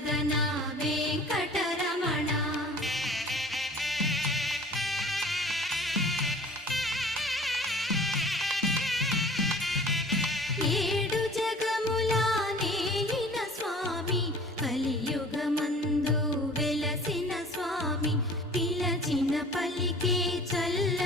వదన వెంకటరమణ ఏడు జగములా నేలిన స్వామి కలియుగమందు వెలసిన స్వామి పిలచిన పలికే చల్ల